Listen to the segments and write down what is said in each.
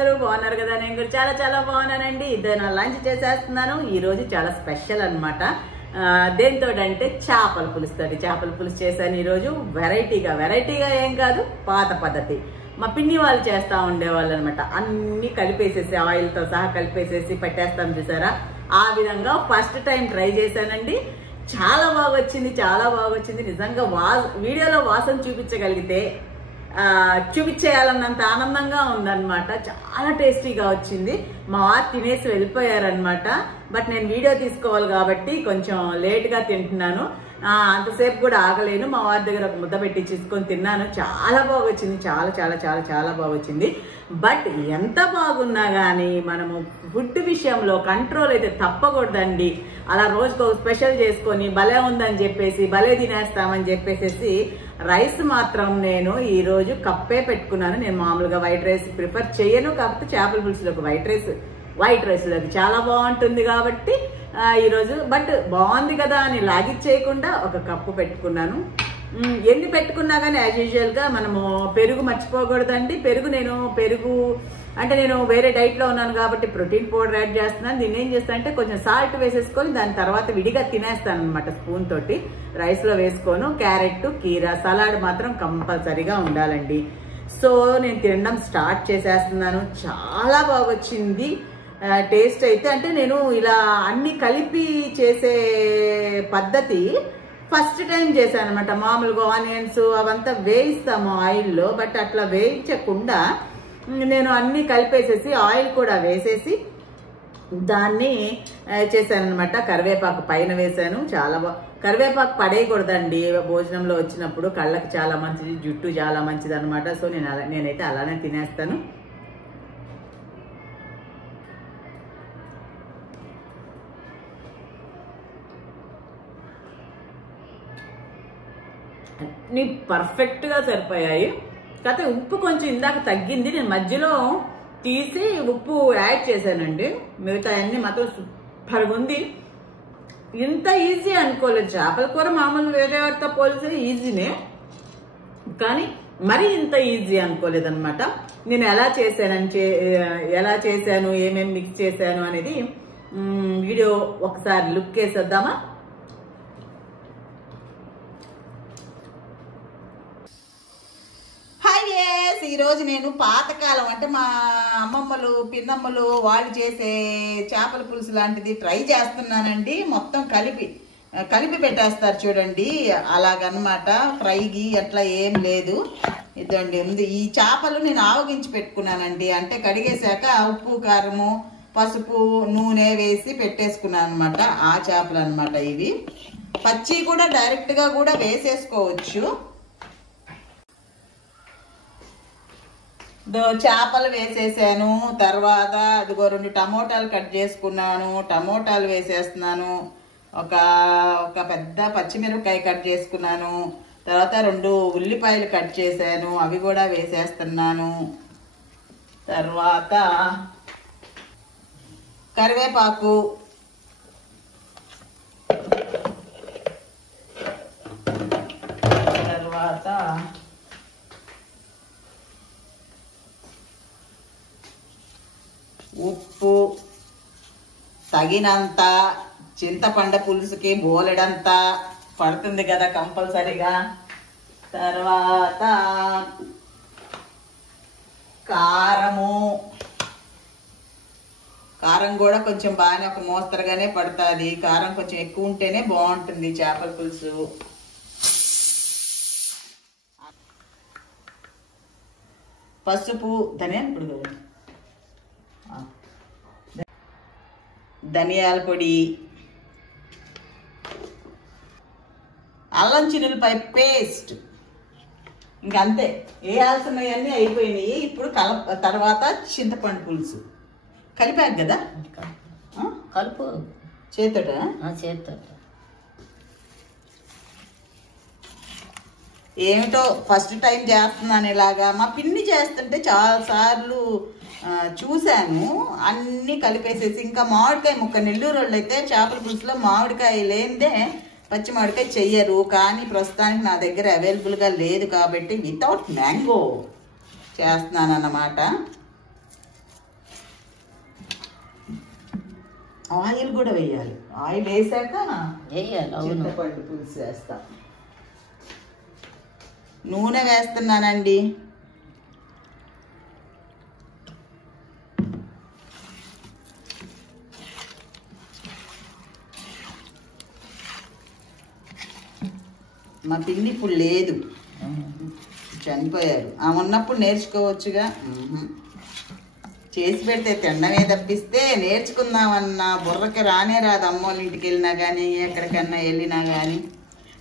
అందరూ బాగున్నారు కదా? నేను కూడా చాలా చాలా బాగున్నానండి. ఇద్దరు లంచ్ చేసేస్తున్నాను. ఈ రోజు చాలా స్పెషల్ అన్నమాట. దేంతో అంటే చేపల పులుసు. చేపల పులుసు చేశాను ఈ రోజు. వెరైటీగా ఏం కాదు, పాత పద్ధతి. మా పిన్ని వాళ్ళు చేస్తా ఉండేవాళ్ళు అనమాట. అన్ని కలిపేసేసి ఆయిల్తో సహా కలిపేసేసి పెట్టేస్తాం చూసారా, ఆ విధంగా ఫస్ట్ టైం ట్రై చేశానండి. చాలా బాగా వచ్చింది. నిజంగా వీడియోలో వాసన చూపించేయాలన్నంత ఆనందంగా ఉందన్నమాట. చాలా టేస్టీగా వచ్చింది. మా వారు తినేసి వెళ్ళిపోయారనమాట. బట్ నేను వీడియో తీసుకోవాలి కాబట్టి కొంచెం లేట్గా తింటున్నాను. అంతసేపు కూడా ఆగలేను. మా వారి దగ్గర ఒక ముద్ద పెట్టి తీసుకొని తిన్నాను. చాలా బాగా వచ్చింది. చాలా బాగా వచ్చింది. బట్ ఎంత బాగున్నా కానీ మనము ఫుడ్ విషయంలో కంట్రోల్ అయితే తప్పకూడదండి. అలా రోజుకు ఒక స్పెషల్ చేసుకొని భలే ఉందని చెప్పేసి భలే తినేస్తామని చెప్పేసి రైస్ మాత్రం నేను ఈరోజు కప్పే పెట్టుకున్నాను. నేను మామూలుగా వైట్ రైస్ ప్రిఫర్ చేయను, కాకపోతే చేపల పులుసులోకి వైట్ రైస్లోకి చాలా బాగుంటుంది కాబట్టి ఈరోజు. బట్ బాగుంది కదా అని లాగిచ్చేయకుండా ఒక కప్పు పెట్టుకున్నాను. ఎన్ని పెట్టుకున్నా కానీ యాజ్ యూజువల్గా మనము పెరుగు మర్చిపోకూడదండి. నేను వేరే డైట్లో ఉన్నాను కాబట్టి ప్రోటీన్ పౌడర్ యాడ్ చేస్తున్నాను. దీన్ని ఏం చేస్తాను అంటే కొంచెం సాల్ట్ వేసేసుకొని దాని తర్వాత విడిగా తినేస్తాను అనమాట. స్పూన్ తోటి రైస్లో వేసుకోను. క్యారెట్, కీరా, సలాడ్ మాత్రం కంపల్సరీగా ఉండాలండి. సో నేను తినడం స్టార్ట్ చేసేస్తున్నాను. చాలా బాగా వచ్చింది టేస్ట్ అయితే. అంటే నేను ఇలా అన్ని కలిపి చేసే పద్ధతి ఫస్ట్ టైం చేశాను అనమాట. మామూలుగా ఆనియన్స్ అవంతా వేయిస్తాము ఆయిల్లో, బట్ అట్లా వేయించకుండా నేను అన్ని కలిపేసేసి ఆయిల్ కూడా వేసేసి దాన్ని చేశాను అనమాట. కరివేపాకు పైన వేసాను. చాలా కరివేపాకు పడేయకూడదండి భోజనంలో వచ్చినప్పుడు. కళ్ళకి చాలా మంచిది, జుట్టు చాలా మంచిది అనమాట. సో నేనైతే అలానే తినేస్తాను. అన్నీ పర్ఫెక్ట్గా సరిపోయాయి. కాకపోతే ఉప్పు కొంచెం ఇందాక తగ్గింది. నేను మధ్యలో తీసి ఉప్పు యాడ్ చేశానండి. మిగతా అన్ని మాత్రం సూపర్గా ఉంది. ఇంత ఈజీ అనుకోలేదు. చేపల కూర మామూలు వేరే వాటితో పోలిస్తే ఈజీనే, కానీ మరీ ఇంత ఈజీ అనుకోలేదు అనమాట. నేను ఎలా చేశాను, ఏమేమి మిక్స్ చేశాను అనేది వీడియో ఒకసారి లుక్ వేసేద్దామా? ఈరోజు నేను పాతకాలం అంటే మా అమ్మమ్మలు, పిన్నమ్మలు వాళ్ళు చేసే చేపల పులుసు లాంటిది ట్రై చేస్తున్నానండి. మొత్తం కలిపి పెట్టేస్తారు చూడండి, అలాగనమాట. ఫ్రైకి అట్లా ఏం లేదు. ఇదండి ఉంది. ఈ చేపలు నేను ఆవగించి పెట్టుకున్నానండి. అంటే కడిగేశాక ఉప్పు, కారము, పసుపు, నూనె వేసి పెట్టేసుకున్నాను అనమాట. ఆ చేపలు అనమాట ఇవి. పచ్చి కూడా డైరెక్ట్గా కూడా వేసేసుకోవచ్చు. చేపలు వేసేసాను. తర్వాత అదిగో 2 టమోటాలు కట్ చేసుకున్నాను. టమోటాలు వేసేస్తున్నాను. ఒక పెద్ద పచ్చిమిరపకాయ కట్ చేసుకున్నాను. తర్వాత 2 ఉల్లిపాయలు కట్ చేశాను, అవి కూడా వేసేస్తున్నాను. తర్వాత కరివేపాకు, తర్వాత ఉప్పు తగినంత, చింతపండు పులుసుకి బోలెడంత పడుతుంది కదా కంపల్సరీగా. తర్వాత కారం కూడా కొంచెం బాగానే ఒక మోస్తరుగానే పడుతుంది. కారం కొంచెం ఎక్కువ ఉంటేనే బాగుంటుంది చేపల పులుసు. పసుపు, ధనియాల పొడి, అల్లం చిన్నులపాయ పేస్ట్, ఇంకంతే. వేయాల్సినవన్నీ అయిపోయినాయి. ఇప్పుడు తర్వాత చింతపండు పులుసు కలిపాక కదా, కలుపు చేతట. ఏమిటో ఫస్ట్ టైం చేస్తున్నాను ఇలాగా. మా పిన్ని చేస్తుంటే చాలాసార్లు చూశాను. అన్నీ కలిపేసేసి ఇంకా మామిడికాయ ముక్క, నెల్లూరు వాళ్ళు అయితే చేపల పులుసులో మామిడికాయ లేనిదే పచ్చి మామిడికాయ చెయ్యరు. కానీ ప్రస్తుతానికి నా దగ్గర అవైలబుల్గా లేదు కాబట్టి వితౌట్ మ్యాంగో చేస్తున్నాను అన్నమాట. ఆయిల్ కూడా వేయాలి. ఆయిల్ వేసాక వేయాలి. చింతపండు పులుసు వేస్తా. నూనె వేస్తున్నానండి. మా పిన్ని ఇప్పుడు లేదు, చనిపోయారు. ఆమె ఉన్నప్పుడు నేర్చుకోవచ్చుగా. చేసి పెడితే తినడమే తప్పిస్తే నేర్చుకుందామన్నా బుర్రకి రానే రాదు. అమ్మోళ్ళ ఇంటికి వెళ్ళినా కానీ ఎక్కడికన్నా వెళ్ళినా కానీ.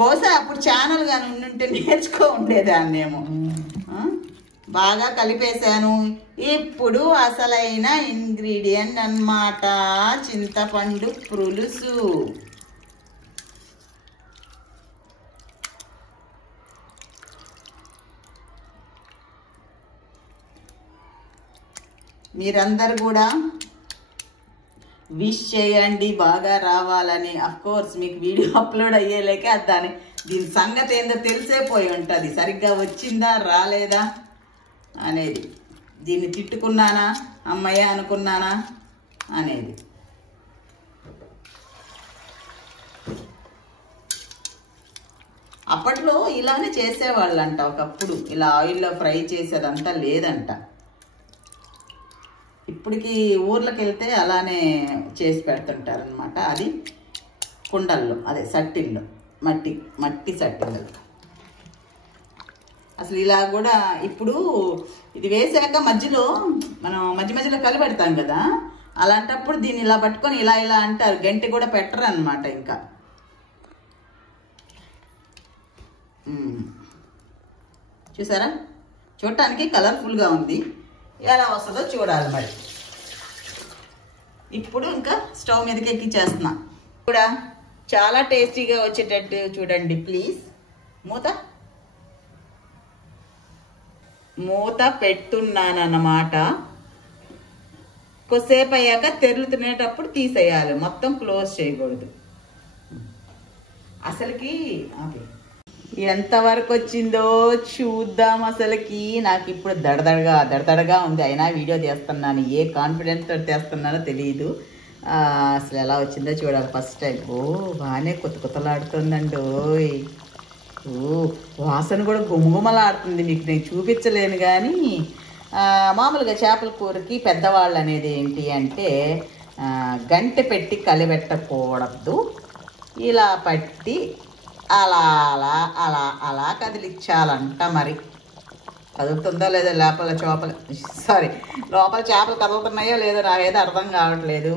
బహుశా అప్పుడు ఛానల్ కానీ ఉండుంటే నేర్చుకో ఉండేదాన్నేమో. బాగా కలిపేశాను. ఇప్పుడు అసలైన ఇంగ్రీడియంట్ అన్నమాట, చింతపండు పులుసు. మీరందరూ కూడా విష్ చేయండి బాగా రావాలని. కోర్స్ మీకు వీడియో అప్లోడ్ అయ్యేలేక దీని సంగతి ఏందో తెలిసే పోయి ఉంటుంది, సరిగ్గా వచ్చిందా రాలేదా అనేది. దీన్ని తిట్టుకున్నానా అమ్మయ్య అనుకున్నానా అనేది. అప్పట్లో ఇలానే చేసేవాళ్ళంట ఒకప్పుడు, ఇలా ఆయిల్లో ఫ్రై చేసేదంతా లేదంట. ఇప్పటికి ఊర్లోకి వెళ్తే అలానే చేసి పెడుతుంటారు అనమాట. అది కుండల్లో, అదే సట్టిల్లో, మట్టి సట్టిల్లో. అసలు ఇలా కూడా ఇప్పుడు ఇది వేసాక మధ్యలో మనం మధ్యలో కలిపెడతాం కదా, అలాంటప్పుడు దీన్ని ఇలా పట్టుకొని ఇలా ఇలా అంటారు, గంటి కూడా పెట్టరు అనమాట. ఇంకా చూసారా, చూడటానికి కలర్ఫుల్గా ఉంది. ఎలా వస్తుందో చూడాలి మరి. ఇప్పుడు ఇంకా స్టవ్ మీదకి ఎక్కించేస్తున్నా. కూడా చాలా టేస్టీగా వచ్చేటట్టు చూడండి ప్లీజ్. మూత పెట్టున్నానన్నమాట. కొద్దిసేపు అయ్యాక తెరులుతునేటప్పుడు తీసేయాలి, మొత్తం క్లోజ్ చేయకూడదు. అసలుకి ఎంతవరకు వచ్చిందో చూద్దాం. అసలుకి నాకు ఇప్పుడు దడదడగా ఉంది. అయినా వీడియో తీస్తున్నాను, ఏ కాన్ఫిడెన్స్ తోటి తీస్తున్నానో తెలియదు. అసలు ఎలా వచ్చిందో చూడాలి ఫస్ట్ టైం. బాగానే కొత్తలాడుతుందండి. వాసన కూడా గుమగుమలాడుతుంది. మీకు నేను చూపించలేను కానీ మామూలుగా చేపల కూరకి పెద్దవాళ్ళు అనేది ఏంటి అంటే గంటె పెట్టి కలిపెట్టకూడదు, ఇలా పట్టి అలా అలా అలా అలా కదిలించాలంట. మరి కదులుతుందో లేదో లోపల చేపలు కదులుతున్నాయో లేదో నాకేదో అర్థం కావట్లేదు.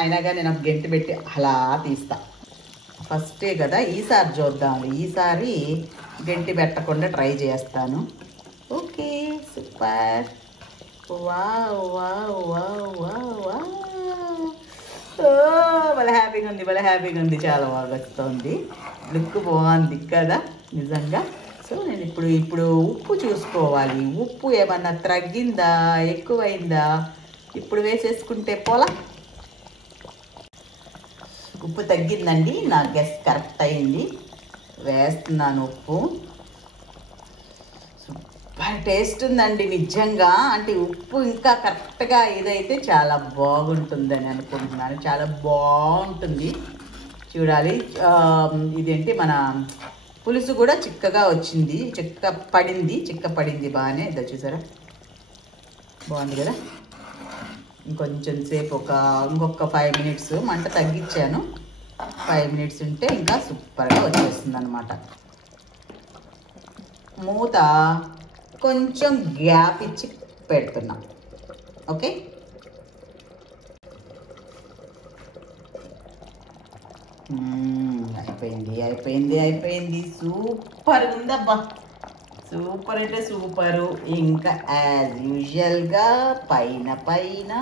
అయినా కానీ నేను ఒక గంటె పెట్టి అలా తీస్తా. ఫస్టే కదా, ఈసారి చూద్దాం. ఈసారి గంటి పెట్టకుండా ట్రై చేస్తాను. Okay, super. Wow wow wow wow wow. భలే హ్యాపీగా ఉంది. చాలా బాగా వస్తుంది. లుక్ బాగుంది కదా నిజంగా. సో నేను ఇప్పుడు ఉప్పు చూసుకోవాలి. ఉప్పు ఏమన్నా తగ్గిందా ఎక్కువైందా ఇప్పుడు వేసేసుకుంటే పోలా. ఉప్పు తగ్గిందండి, నా గెస్ కరెక్ట్ అయింది. వేస్తున్నాను ఉప్పు. సూపర్ టేస్ట్ ఉందండి నిజంగా. అంటే ఉప్పు ఇంకా కరెక్ట్గా ఇదైతే చాలా బాగుంటుందని అనుకుంటున్నాను. చాలా బాగుంటుంది. చూడాలి. ఇదేంటి మన పులుసు కూడా చిక్కగా వచ్చింది, చిక్క పడింది బాగానే. ఇదో చూసారా, బాగుంది కదా. ఇంకొంచెం సేపు ఇంకొక 5 మినిట్స్ మంట తగ్గించాను. 5 మినిట్స్ ఉంటే ఇంకా సూపర్గా వచ్చేస్తుంది అనమాట. మూత కొంచెం గ్యాప్ ఇచ్చి పెడుతున్నాం. ఓకే, అయిపోయింది. సూపర్ ఉందబ్బా, సూపర్ అంటే సూపరు. ఇంకా యాజ్ యూజువల్గా పైన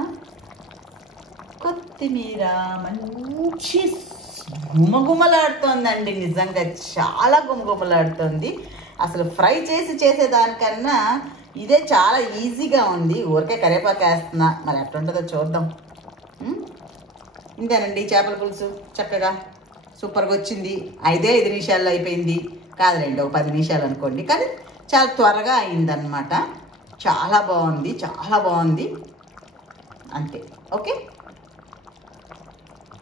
కొత్తిమీర మంచి గుమగుమలాడుతోందండి. నిజంగా చాలా గుమగుమలాడుతుంది. అసలు ఫ్రై చేసేదానికన్నా ఇదే చాలా ఈజీగా ఉంది. ఊరికే కరివేపాకు వేస్తున్నా, మరి ఎట్లుంటుందో చూద్దాం. ఇంతేనండి చేపల పులుసు, చక్కగా సూపర్గా వచ్చింది. 5 నిమిషాల్లో అయిపోయింది. కాదులేండి, ఒక 10 నిమిషాలు అనుకోండి, కానీ చాలా త్వరగా అయిందనమాట. చాలా బాగుంది అంతే. ఓకే,